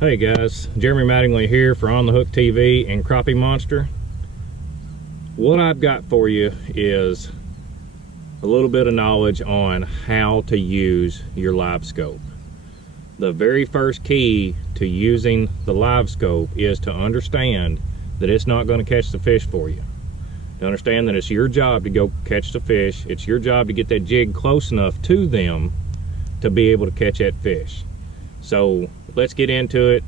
Hey guys, Jeremy Mattingly here for On the Hook TV and Crappie Monster. What I've got for you is a little bit of knowledge on how to use your Livescope. The very first key to using the Livescope is to understand that it's not going to catch the fish for you. To understand that it's your job to go catch the fish. It's your job to get that jig close enough to them to be able to catch that fish. So let's get into it.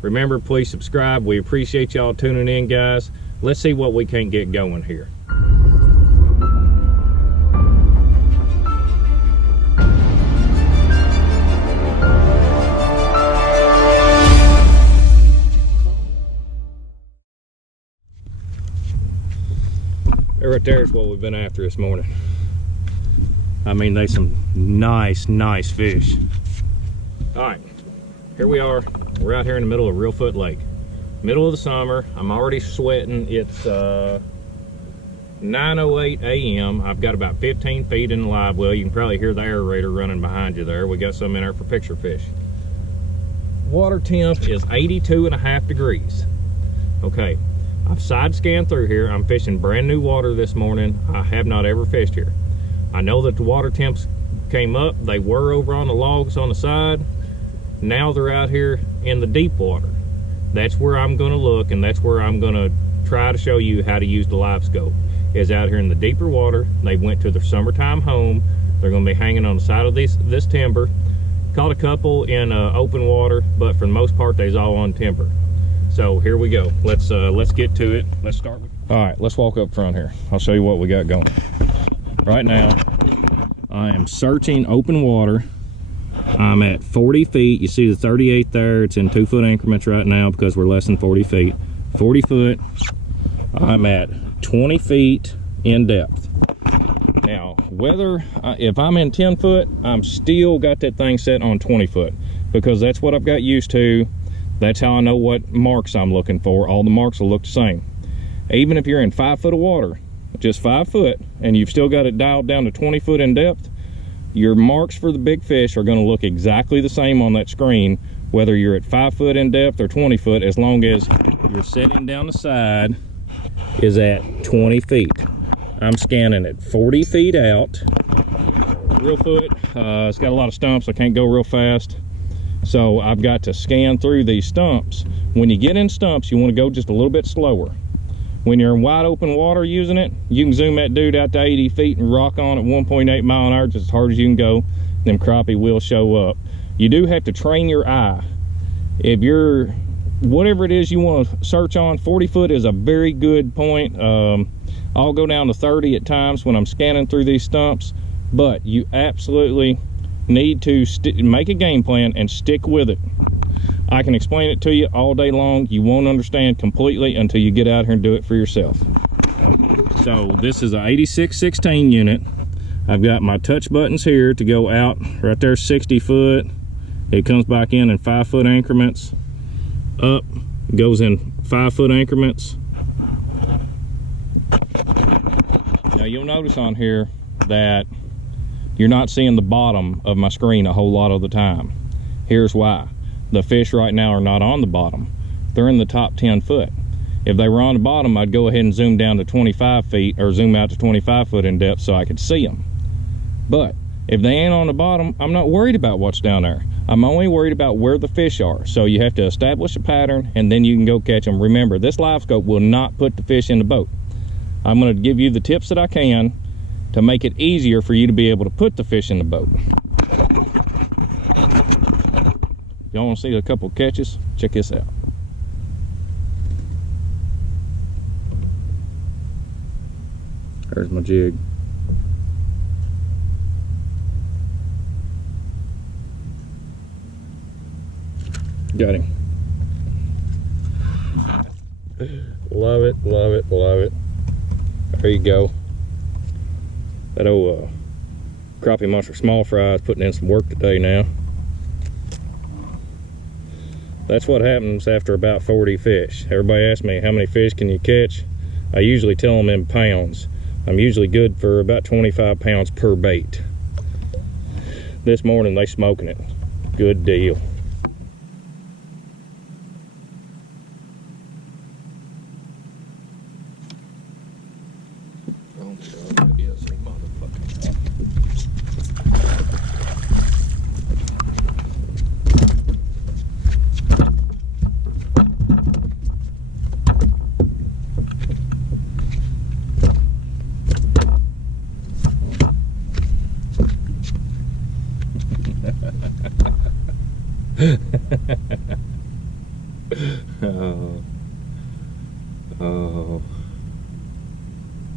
Remember, please subscribe. We appreciate y'all tuning in, guys. Let's see what we can get going here. Right there is what we've been after this morning. I mean, they some nice fish. All right, here we are. We're out here in the middle of Reelfoot Lake. Middle of the summer. I'm already sweating. It's 9:08 a.m. I've got about 15 feet in the live well. You can probably hear the aerator running behind you there. We got some in there for picture fish. Water temp is 82.5 degrees. Okay, I've side scanned through here. I'm fishing brand new water this morning. I have not ever fished here. I know that the water temps came up. They were over on the logs on the side. Now they're out here in the deep water. That's where I'm going to look, and that's where I'm going to try to show you how to use the Livescope. Is out here in the deeper water. They went to their summertime home. They're going to be hanging on the side of this timber. Caught a couple in open water, but for the most part, they's all on timber. So here we go. Let's get to it. Let's start with. All right, let's walk up front here. I'll show you what we got going. Right now, I am searching open water. I'm at 40 feet. You see the 38 there. It's in 2-foot increments right now because we're less than 40 feet. 40 foot. I'm at 20 feet in depth. Now, whether if I'm in 10 foot, I'm still got that thing set on 20 foot because that's what I've got used to. That's how I know what marks I'm looking for. All the marks will look the same. Even if you're in 5 foot of water, just 5 foot, and you've still got it dialed down to 20 foot in depth, your marks for the big fish are going to look exactly the same on that screen, whether you're at 5 foot in depth or 20 foot, as long as you're setting down the side is at 20 feet. I'm scanning at 40 feet out. Reelfoot, it's got a lot of stumps. I can't go real fast. So I've got to scan through these stumps. When you get in stumps, you want to go just a little bit slower. When you're in wide open water using it, you can zoom that dude out to 80 feet and rock on at 1.8 mile an hour just as hard as you can go. Them crappie will show up. You do have to train your eye. If you're, whatever it is you want to search on, 40 foot is a very good point. I'll go down to 30 at times when I'm scanning through these stumps, but you absolutely need to make a game plan and stick with it. I can explain it to you all day long. You won't understand completely until you get out here and do it for yourself. So this is an 8616 unit. I've got my touch buttons here to go out. Right there, 60 foot. It comes back in 5 foot increments. Up, goes in 5 foot increments. Now you'll notice on here that you're not seeing the bottom of my screen a whole lot of the time. Here's why. The fish right now are not on the bottom. They're in the top 10 foot. If they were on the bottom, I'd go ahead and zoom down to 25 feet or zoom out to 25 foot in depth so I could see them. But if they ain't on the bottom, I'm not worried about what's down there. I'm only worried about where the fish are. So you have to establish a pattern and then you can go catch them. Remember, this Livescope will not put the fish in the boat. I'm going to give you the tips that I can to make it easier for you to be able to put the fish in the boat. Y'all want to see a couple catches? Check this out. There's my jig. Got him. Love it, love it, love it. There you go. That old Crappie Monster small fry is putting in some work today now. That's what happens after about 40 fish. Everybody asks me, how many fish can you catch? I usually tell them in pounds. I'm usually good for about 25 pounds per bait. This morning they smoking it. Good deal. That is a motherfucker. Oh.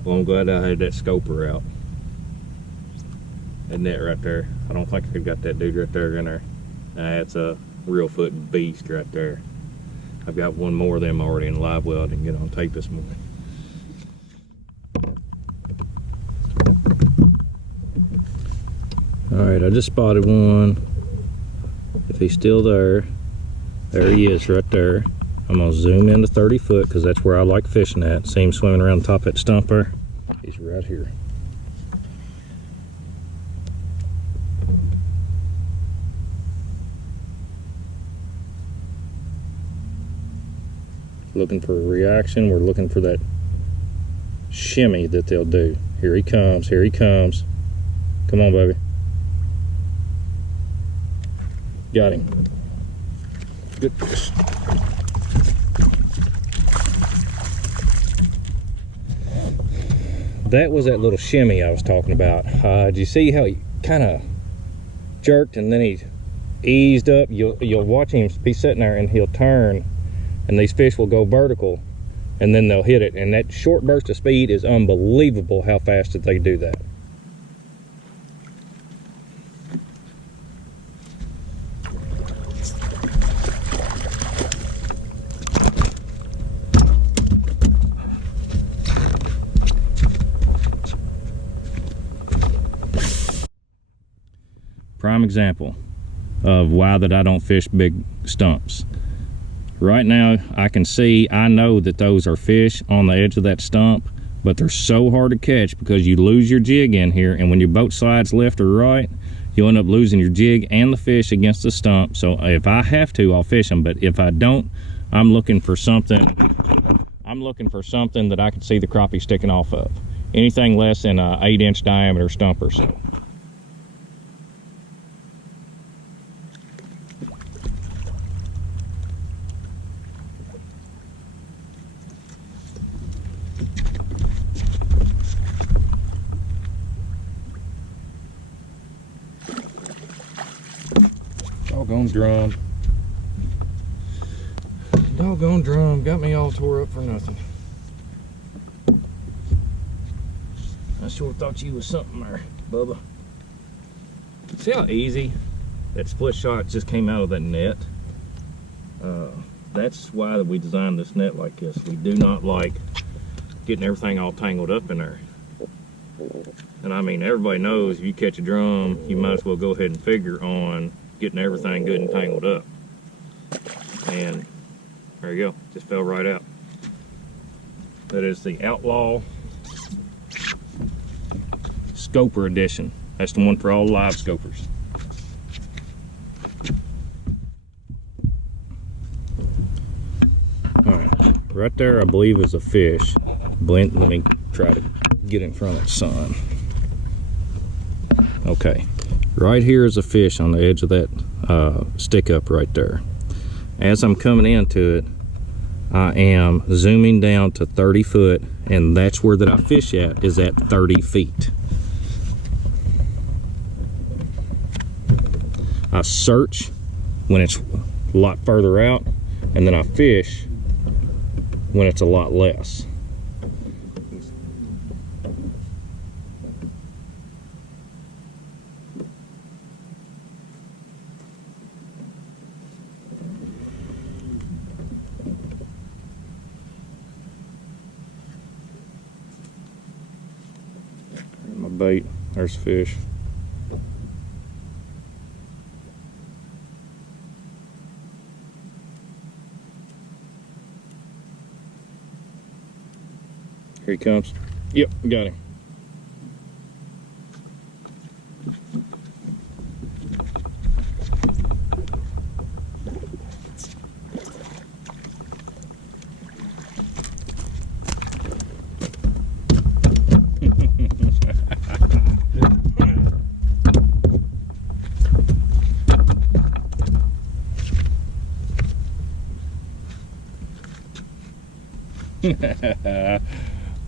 Well, I'm glad I had that scoper out. That net right there. I don't think I got that dude right there in there. That's a real foot beast right there. I've got one more of them already in live well. I didn't get on tape this morning. Alright, I just spotted one. If he's still there, there he is right there. I'm going to zoom into 30 foot because that's where I like fishing at. See him swimming around the top of that stump there? He's right here. Looking for a reaction. We're looking for that shimmy that they'll do. Here he comes. Here he comes. Come on, baby. Got him. Good fish. That was that little shimmy I was talking about. Did you see how he kind of jerked and then he eased up? You'll watch him be sitting there and he'll turn and these fish will go vertical and then they'll hit it. And that short burst of speed is unbelievable how fast that they do that. Prime example of why that I don't fish big stumps. Right now I know that those are fish on the edge of that stump, but they're so hard to catch because you lose your jig in here, and when your boat slides left or right, you'll end up losing your jig and the fish against the stump. So if I have to, I'll fish them, but if I don't, I'm looking for something that I can see the crappie sticking off of. Anything less than an 8-inch diameter stump or so. Doggone drum got me all tore up for nothing. I sure thought you was something there, Bubba. See how easy that split shot just came out of that net? That's why we designed this net like this. We do not like getting everything all tangled up in there. And I mean, everybody knows if you catch a drum, you might as well go ahead and figure on getting everything good and tangled up. And there you go, just fell right out. That is the Outlaw Scoper Edition. That's the one for all live scopers. Alright, right there I believe is a fish. Let me try to get in front of the sun. Okay, right here is a fish on the edge of that stick up right there. As I'm coming into it, I am zooming down to 30 foot, and that's where that I fish at, is at 30 feet. I search when it's a lot further out, and then I fish when it's a lot less. My bait, there's fish. Here he comes. Yep, got him.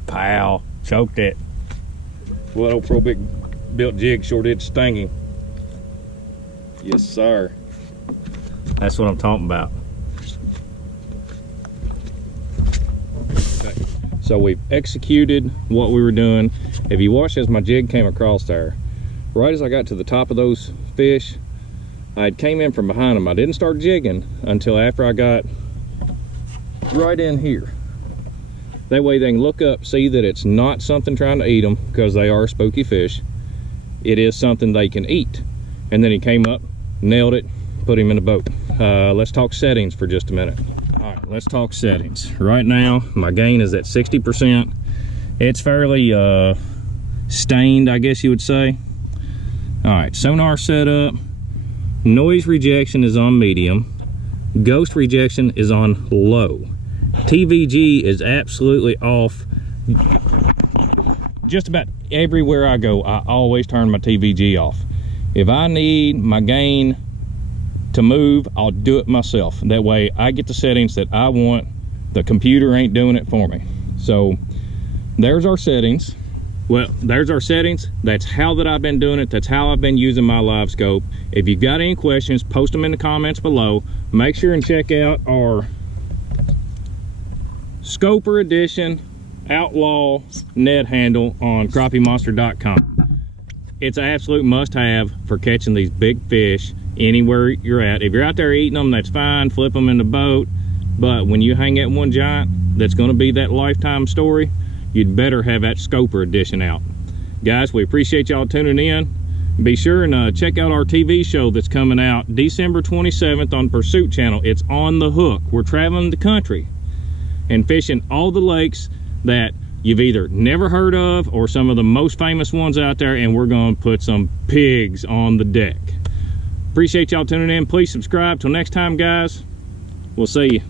Pow, choked it. Well, old Pro Big built jig sure did sting him. Yes, sir. That's what I'm talking about. Okay. So we've executed what we were doing. If you watch as my jig came across there, right as I got to the top of those fish, I came in from behind them. I didn't start jigging until after I got right in here. That way they can look up, see that it's not something trying to eat them, because they are spooky fish. It is something they can eat. And then he came up, nailed it, put him in the boat. Let's talk settings for just a minute. All right, let's talk settings. Right now, my gain is at 60%. It's fairly stained, I guess you would say. All right, sonar setup. Noise rejection is on medium. Ghost rejection is on low. TVG is absolutely off. Just about everywhere I go, I always turn my TVG off. If I need my gain to move, I'll do it myself. That way I get the settings that I want. The computer ain't doing it for me. So there's our settings. Well, there's our settings. That's how that I've been doing it. That's how I've been using my Livescope. If you've got any questions, post them in the comments below. Make sure and check out our Scoper Edition Outlaw Net Handle on crappiemonster.com. It's an absolute must-have for catching these big fish anywhere you're at. If you're out there eating them, that's fine. Flip them in the boat. But when you hang that one giant, that's going to be that lifetime story. You'd better have that Scoper Edition out. Guys, we appreciate y'all tuning in. Be sure and check out our TV show that's coming out December 27th on Pursuit Channel. It's On the Hook. We're traveling the country and fishing all the lakes that you've either never heard of or some of the most famous ones out there, and we're going to put some pigs on the deck. Appreciate y'all tuning in. Please subscribe. Till next time, guys, we'll see you.